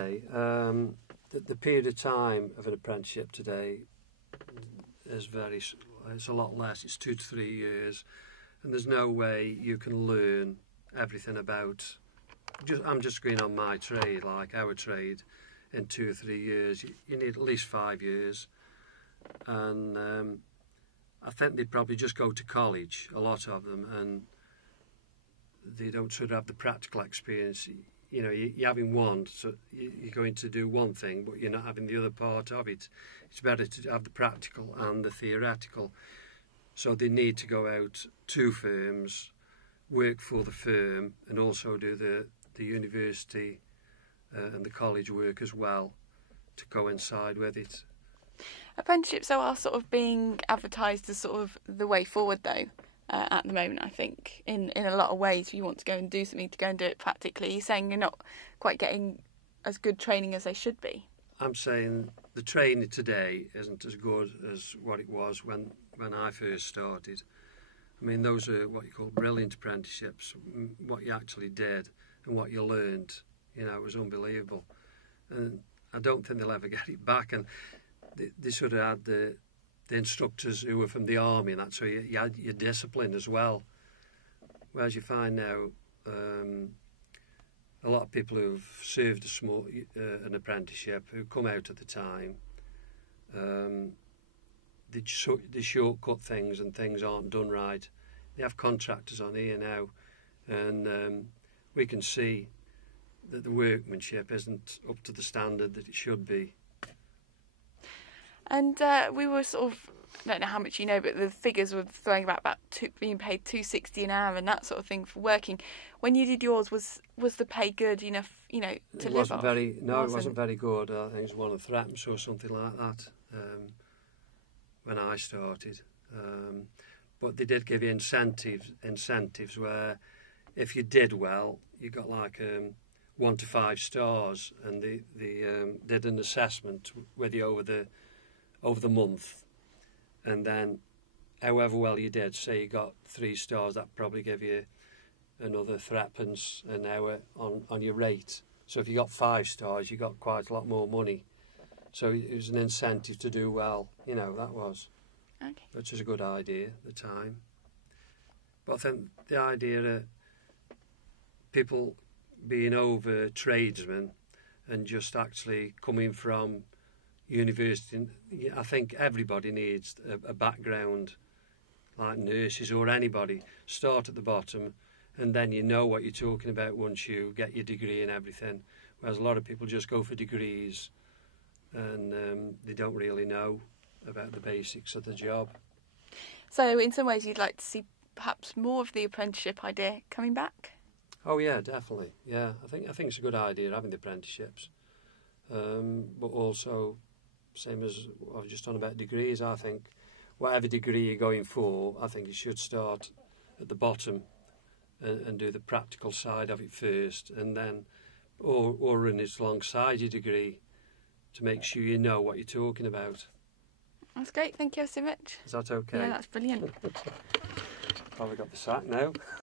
say the period of time of an apprenticeship today is it's a lot less. It's 2 to 3 years, and there's no way you can learn everything about. I'm just going on my trade, like our trade, in 2 or 3 years. You need at least 5 years, and I think they probably just go to college, a lot of them, and they don't sort of have the practical experience. You know, you're having one, so you're going to do one thing, but you're not having the other part of it. It's better to have the practical and the theoretical. So they need to go out to firms, work for the firm, and also do the university and the college work as well to coincide with it. Apprenticeships are sort of being advertised as sort of the way forward, though. At the moment, I think, in a lot of ways, if you want to go and do something, to go and do it practically. You're saying you're not quite getting as good training as they should be. I'm saying the training today isn't as good as what it was when I first started. I mean, those are what you call brilliant apprenticeships. What you actually did and what you learned, you know, it was unbelievable. And I don't think they'll ever get it back. And they sort of had the instructors who were from the army, and that's where you had your discipline as well. Whereas you find now a lot of people who've served an apprenticeship, who come out at the time, they shortcut things and things aren't done right. They have contractors on here now, and we can see that the workmanship isn't up to the standard that it should be. And we were sort of, I don't know how much you know, but the figures were throwing about being paid $2.60 an hour and that sort of thing for working. When you did yours, was the pay good enough, you know, to live off? It wasn't very good. I think it was one of the threats or something like that when I started. But they did give you incentives where if you did well, you got like 1 to 5 stars, and they did an assessment with you over the month, and then however well you did, say you got 3 stars, that probably give you another threepence an hour on your rate. So if you got 5 stars, you got quite a lot more money. So it was an incentive to do well, you know, that was. Okay. Which is a good idea at the time. But I think the idea of people being over tradesmen and just actually coming from university, I think everybody needs a background, like nurses or anybody. Start at the bottom, and then you know what you're talking about once you get your degree and everything. Whereas a lot of people just go for degrees, and they don't really know about the basics of the job. So in some ways you'd like to see perhaps more of the apprenticeship idea coming back? Oh yeah, definitely. Yeah, I think it's a good idea having the apprenticeships, but also same as I was just on about degrees. I think whatever degree you're going for, I think you should start at the bottom and do the practical side of it first, and then or run it alongside your degree to make sure you know what you're talking about. That's great. Thank you so much. Is that okay? Yeah, that's brilliant. Probably got the sack now.